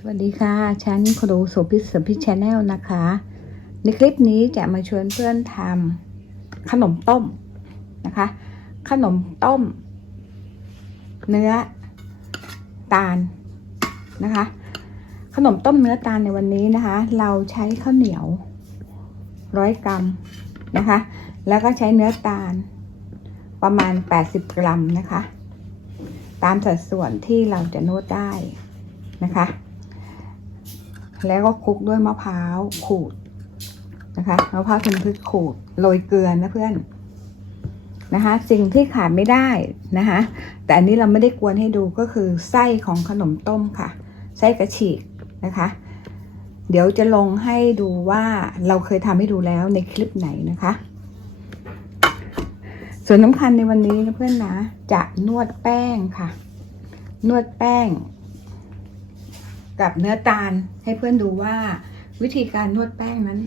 สวัสดีค่ะฉันครูโสภิตสพิชแนลนะคะ ในคลิปนี้จะมาชวนเพื่อนทำขนมต้มนะคะ ขนมต้ม เนื้อตาลนะคะ ขนมต้มเนื้อตาลในวันนี้นะคะ เราใช้ข้าวเหนียวร้อยกรัมนะคะ แล้วก็ใช้เนื้อตาลประมาณ 80 กรัมนะคะ ตามสัดส่วนที่เราจะนวดได้นะคะ แล้วก็คลุกด้วยมะพร้าวขูดนะคะมะพร้าวทึนพึกขูดโรยเกลือนะเพื่อนนะคะสิ่งที่ขาดไม่ได้นะคะแต่อันนี้เราไม่ได้กวนให้ดูก็คือไส้ของขนมต้มค่ะไส้กระฉีกนะคะ เดี๋ยวจะลงให้ดูว่าเราเคยทำให้ดูแล้วในคลิปไหนนะคะ ส่วนสำคัญในวันนี้นะเพื่อนนะจะนวดแป้งค่ะ นวดแป้ง กับเนื้อตาลให้เพื่อนดูว่าวิธีการนวดแป้งนั้น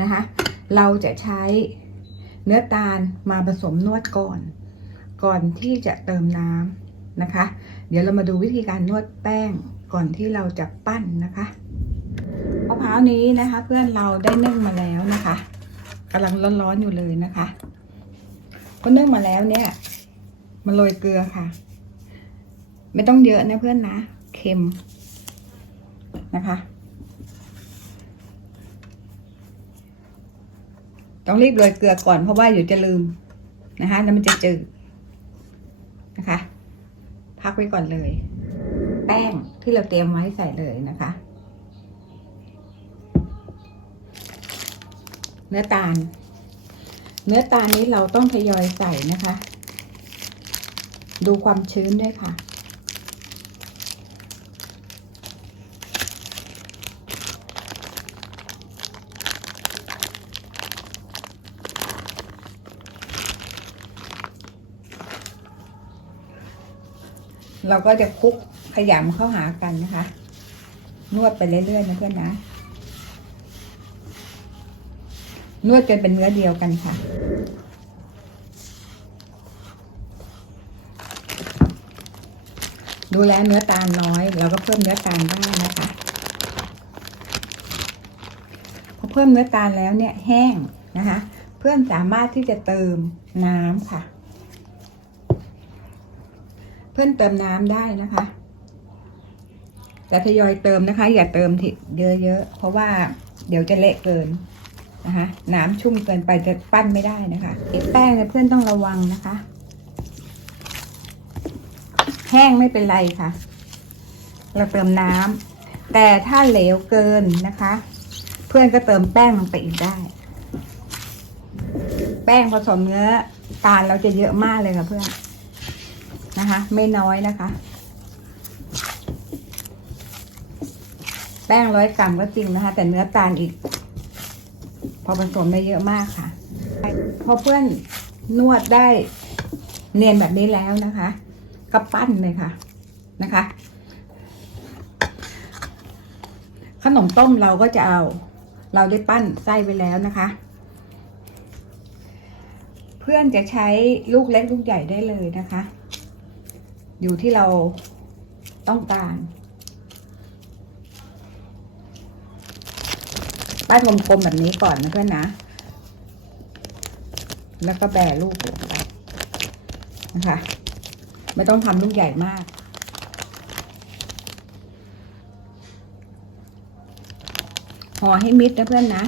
นะคะ เราจะใช้เนื้อตาลมาผสมนวดก่อน ก่อนที่จะเติมน้ำนะคะ เดี๋ยวเรามาดูวิธีการนวดแป้งก่อนที่เราจะปั้นนะคะมะพร้าวนี้นะคะ เพื่อนเราได้นึ่งมาแล้วนะคะกำลังร้อนๆอยู่เลยนะคะพอนึ่งมาแล้วเนี่ยมาโรยเกลือค่ะ ไม่ต้องเยอะนะเพื่อนนะ เค็ม นะคะ ต้องรีบโรยเกลือก่อนเพราะว่าอยู่จะลืมนะคะแล้วมันจะจืดนะคะ พักไว้ก่อนเลย แป้งที่เราเตรียมไว้ใส่เลยนะคะ เนื้อตาล เนื้อตาลนี้เราต้องทยอยใส่นะคะ ดูความชื้นด้วยค่ะ เราก็จะคลุกขยำเข้าหากันนะคะ นวดไปเรื่อยๆนะเพื่อนนะ นวดจนเป็นเนื้อเดียวกันค่ะ ดูแลเนื้อตาลน้อย เราก็เพิ่มเนื้อตาลได้นะคะพอเพิ่มเนื้อตาลแล้วเนี่ยแห้งนะคะ เพื่อนสามารถที่จะเติมน้ำค่ะ เพื่อนเติมน้ำได้นะคะจะทยอยเติมนะคะ อย่าเติมทีเยอะๆเพราะว่าเดี๋ยวจะเละเกินนะคะน้ำชุ่มเกินไปจะปั้นไม่ได้นะคะแป้งเนี่ยเพื่อนต้องระวังนะคะ แห้งไม่เป็นไรค่ะ เราเติมน้ำแต่ถ้าเหลวเกินนะคะ เพื่อนก็เติมแป้งลงไปอีกได้ แป้งผสมเนื้อตาลเราจะเยอะมากเลยค่ะเพื่อน นะคะ ไม่น้อยนะคะ แป้งร้อยกรัมก็จริงนะคะ แต่เนื้อตาลอีก พอผสมได้เยอะมากค่ะ พอเพื่อนนวดได้เนียนแบบนี้แล้วนะคะก็ปั้นเลยค่ะนะคะ ขนมต้มเราก็จะเอา เราได้ปั้นไส้ไว้แล้วนะคะ เพื่อนจะใช้ลูกเล็กลูกใหญ่ได้เลยนะคะ อยู่ที่เราต้องการ ป้ายกลมๆแบบนี้ก่อนนะเพื่อนนะ แล้วก็แบลูกลงไปนะคะ ไม่ต้องทำลูกใหญ่มากห่อให้มิดนะเพื่อนนะ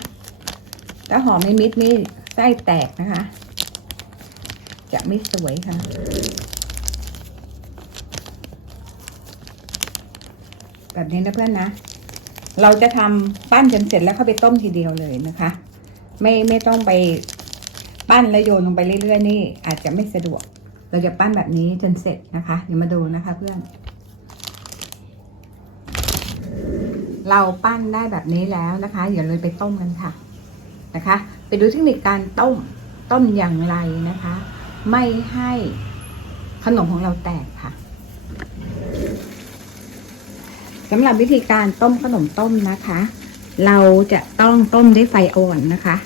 ถ้าห่อไม่มิดนี่ไส้แตกนะคะ จะไม่สวยค่ะ แบบนี้นะเพื่อนนะ เราจะทำปั้นจนเสร็จแล้วเข้าไปต้มทีเดียวเลยนะคะ ไม่ไม่ต้องไปปั้นแล้วโยนลงไปเรื่อยๆนี่ อาจจะไม่สะดวก เราจะปั้นแบบนี้จนเสร็จนะคะเดี๋ยวมาดูนะคะเพื่อน เราปั้นได้แบบนี้แล้วนะคะอย่าเลยไปต้มกันค่ะนะคะ ไปดูเทคนิคการต้มต้มอย่างไรนะคะ ไม่ให้ขนมของเราแตกค่ะ สำหรับวิธีการต้มขนมต้มนะคะ เราจะต้องต้มด้วยไฟอ่อนนะคะ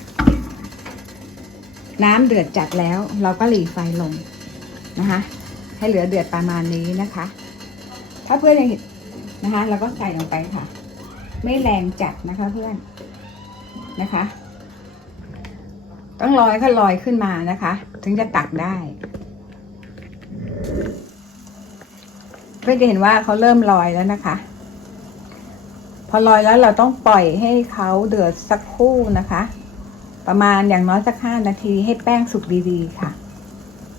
น้ำเดือดจัดแล้ว เราก็หลีไฟลงนะคะ ให้เหลือเดือดประมาณนี้นะคะ ถ้าเพื่อนยังนะคะแล้วก็ใส่ลงไปค่ะ ไม่แรงจัดนะคะเพื่อนนะคะ ต้องลอยก็ลอยขึ้นมานะคะ ถึงจะตักได้เพื่อจะเห็นว่าเขาเริ่มลอยแล้วนะคะ พอลอยแล้วเราต้องปล่อยให้เขาเดือดสักครู่นะคะ ประมาณอย่างน้อยสักห้านาทีให้แป้งสุกดีๆค่ะ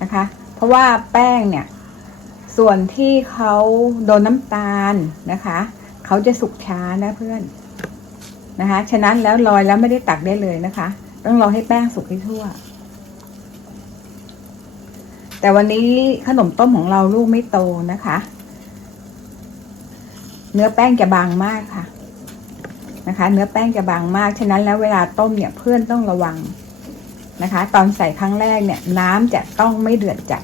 นะคะ เพราะว่าแป้งเนี่ย ส่วนที่เขาโดนน้ำตาลนะคะเขาจะสุกช้านะเพื่อนนะคะ ฉะนั้นแล้วลอยแล้วไม่ได้ตักได้เลยนะคะ ต้องรอให้แป้งสุกให้ทั่ว แต่วันนี้ขนมต้มของเราลูกไม่โตนะคะ เนื้อแป้งจะบางมากค่ะ นะคะ เนื้อแป้งจะบางมาก ฉะนั้นแล้วเวลาต้มเนี่ยเพื่อนต้องระวังนะคะ ตอนใส่ครั้งแรกเนี่ยน้ำจะต้องไม่เดือดจัด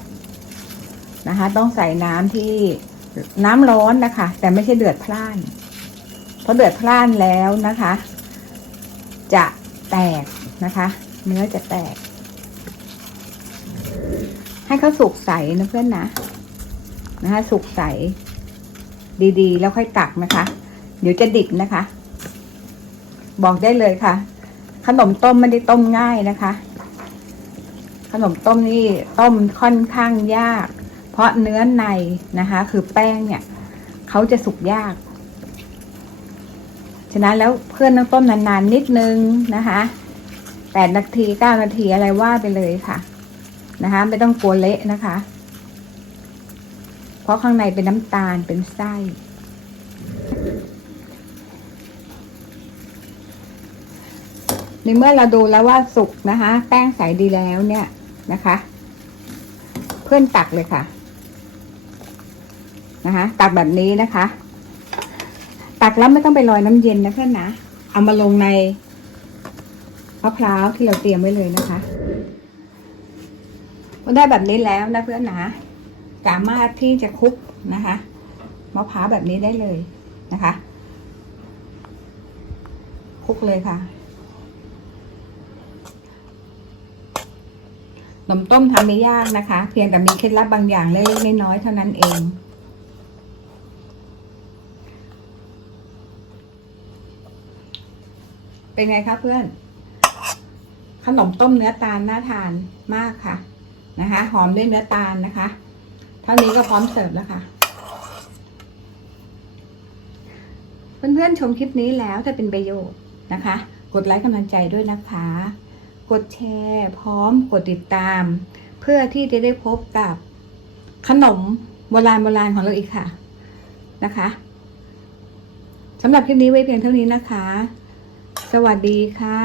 นะคะ ต้องใส่น้ำที่น้ำร้อนนะคะ แต่ไม่ใช่เดือดพล่านเพราะเดือดพล่านแล้วนะคะ จะแตกนะคะ เนื้อจะแตก ให้เขาสุกใสนะเพื่อนนะนะคะ สุกใสดีๆ แล้วค่อยตักนะคะ เดี๋ยวจะดิบนะคะ บอกได้เลยค่ะ ขนมต้มไม่ได้ต้มง่ายนะคะ ขนมต้มนี่ต้มค่อนข้างยาก เพราะเนื้อในนะคะ คือแป้งเนี่ยเขาจะสุกยากฉะนั้นแล้วเพื่อนต้องต้มนานๆนิดนึงนะคะแปดนาทีเก้านาทีอะไรว่าไปเลยค่ะ นะคะ ไม่ต้องกลัวเละนะคะ เพราะข้างในเป็นน้ำตาลเป็นไส้ ในเมื่อเราดูแล้วว่าสุกนะคะ แป้งใสดีแล้วเนี่ยนะคะ เพื่อนตักเลยค่ะ นะคะตักแบบนี้นะคะ ตักแล้วไม่ต้องไปลอยน้ำเย็นนะเพื่อนนะเอามาลงในมะพร้าวที่เราเตรียมไว้เลยนะคะได้แบบนี้แล้วนะเพื่อนนะสามารถที่จะคลุกนะคะมะพร้าวแบบนี้ได้เลยนะคะคลุกเลยค่ะ นมต้มทำไม่ยากนะคะ เพียงแต่มีเคล็ดลับบางอย่างเล็กๆน้อยๆเท่านั้นเองเป็นไงคะเพื่อน ขนมต้มเนื้อตาลน่าทานมากค่ะนะคะ หอมด้วยเนื้อตาลนะคะ เท่านี้ก็พร้อมเสิร์ฟแล้วค่ะ เพื่อนๆชมคลิปนี้แล้วถ้าเป็นประโยชน์นะคะ กดไลค์กำลังใจด้วยนะคะ กดแชร์ พร้อมกดติดตาม เพื่อที่จะได้พบกับขนมโบราณโบราณของเราอีกค่ะนะคะสำหรับคลิปนี้ไว้เพียงเท่านี้นะคะ สวัสดีค่ะ